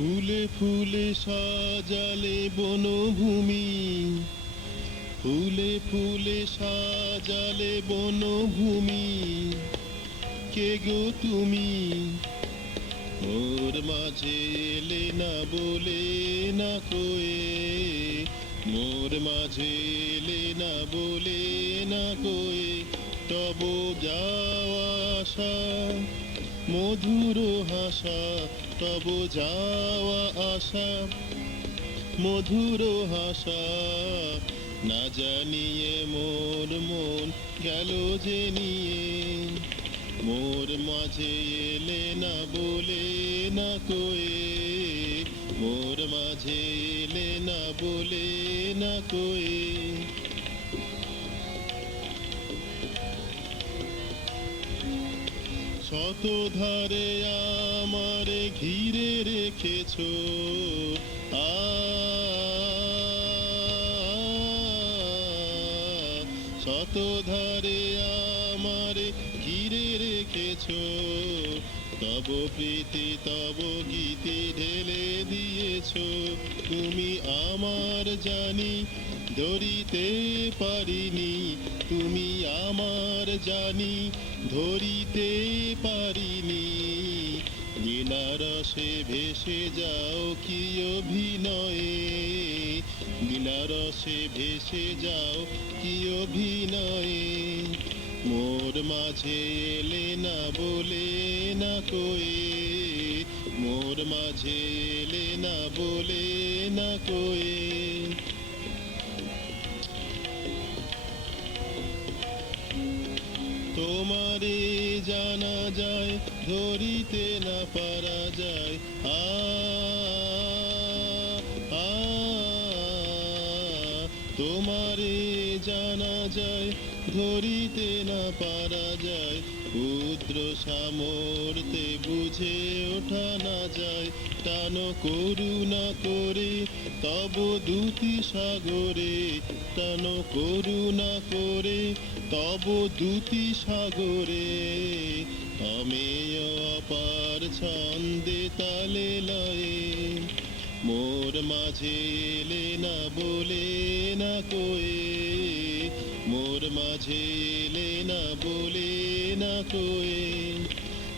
ফুলে ফুলে সাজালে বনভূমি, ফুলে ফুলে সাজালে বনভূমি, কে গো তুমি? মোর মাঝে এলে না বলে না কয়ে, মোর মাঝে এলে না বলে না কয়ে, তব যাওয়া আশা মধুর হাসা, তব যাওয়া আশা মধুর হাসা, না জানিয়ে মোর মন গেল যে নিয়ে। মোর মাঝে এলে না বলে না কয়ে, মোর মাঝে এলে না বলে না কয়ে। শত ধারে আমারে ঘিরে রেখেছো, আ শত ধারে আমারে ঘিরে রেখেছো, তব প্রীতি তব গীতি ঢেলে দিয়েছো। তুমি আমার জানি ধরিতে পারিনি, তুমি আমার জানি ধরিতে পারিনি। নীলারসে ভেসে যাও কি অভিনয়ে, নীলারসে ভেসে যাও কি অভিনয়ে। মোর মাঝে এলে না বলে না কয়ে, মোর মাঝে এলে না বলে না কয়ে। তোমারে জানা যায় ধরিতে না পারা যায়, আ আ তোমারে জানা যায় ধরিতে না পারা যায়। ক্ষুদ্র সামর্থ্যে বুঝে ওঠা না যায়, টান করুণা করে তব দুটি সাগরে, টান করুণা করে তব দুটি সাগরে। অমেয় অপার ছন্দে তালে লয়ে, মোর মাঝে এলে না বলে না কয়ে, মোর মাঝে এলে না বলে না কয়ে।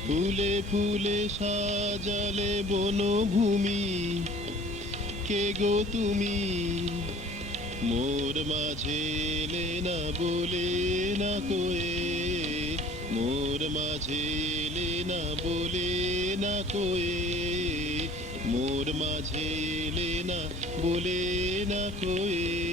ফুলে ফুলে সাজালে বনভূমি, কে গো তুমি? মোর মাঝে এলে না বলে না কয়ে, মোর মাঝে এলে না বলে না কয়ে, মোর মাঝে এলে না বলে না কয়ে।